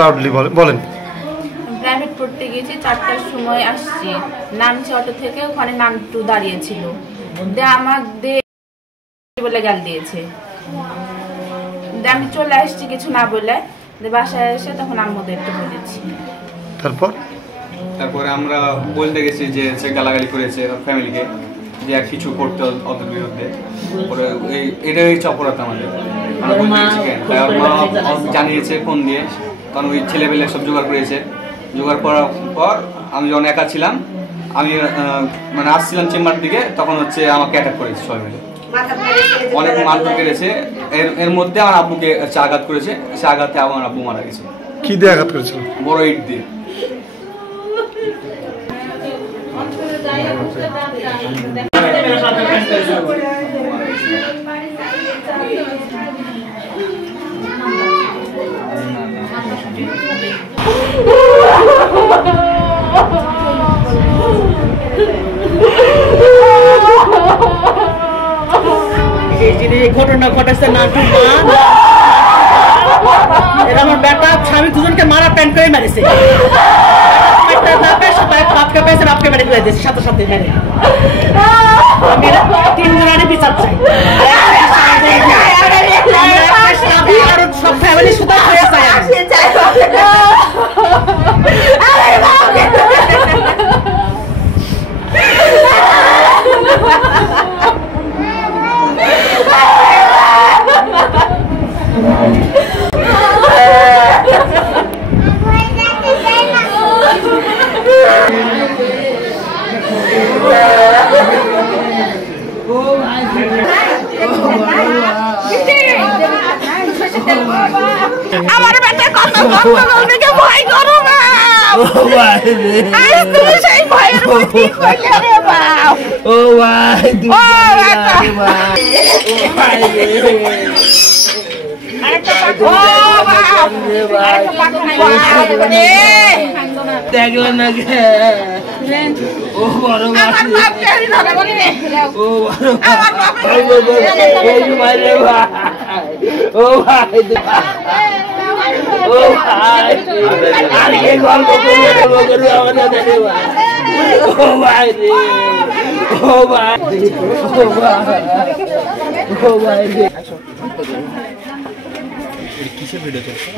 Loudly বলেন। Private পড়তে গেছি, 4টার সময় আসছি, নামছি অটো থেকে, ওখানে নামটু দাঁড়িয়েছিল, আমার বলে গাল দিয়েছে, আমি চলে আসছি কিছু না বলে, বাসায় এসে তখন আম্মুদেরকে বলেছি। তারপরে আমরা বলতে গেছি যে সে গালাগালি করেছে ফ্যামিলিকে, যে আর কিছু করতে ওদের বিরুদ্ধে, এটাই অপরাধ আমাদের। আমরা বলতে গেছি কেন, তাই ওর মা জানিয়েছে ফোন দিয়ে, কারণ ওই ছেলেপেলে সব জোগাড় করেছে। জোগাড় করার পর আমি যখন একা ছিলাম, আমি মানে আসছিলাম চেম্বার দিকে, তখন হচ্ছে আমাকে অ্যাটাক করেছে সবাই মিলে, অনেক মারধর করেছে। এর মধ্যে আমার আব্বুকে আঘাত করেছে, সে আঘাতে আমার আব্বু মারা গেছে। কি দিয়ে আঘাত করেছিল? বড় ইট দিয়ে। ঘটনা ঘটেছে না, এরা আমার বেটা স্বামী দুজনকে মারা প্যান্ট করে মারিছে, বাপকে পেয়েছে, বাপকে মেরে ফেলে দিয়েছে সাথে সাথে মেরে। আমি 3 জনের বিচার চাই, সব ফ্যামিলি সুতা হয়ে যায়। আমার বেটা কত দেখে ভয় করো না, তুমি সেই ভয়ের মধ্যে কইলে রে বাপ। ও ভাই দেখলো না, ও বড় ও ভাই, ও ভাই আরে গল্প করে আমাদের ও ভাই রে, ও ভাই, ও ভাই, ও ভাই রে। কিসের ভিডিও চলছে?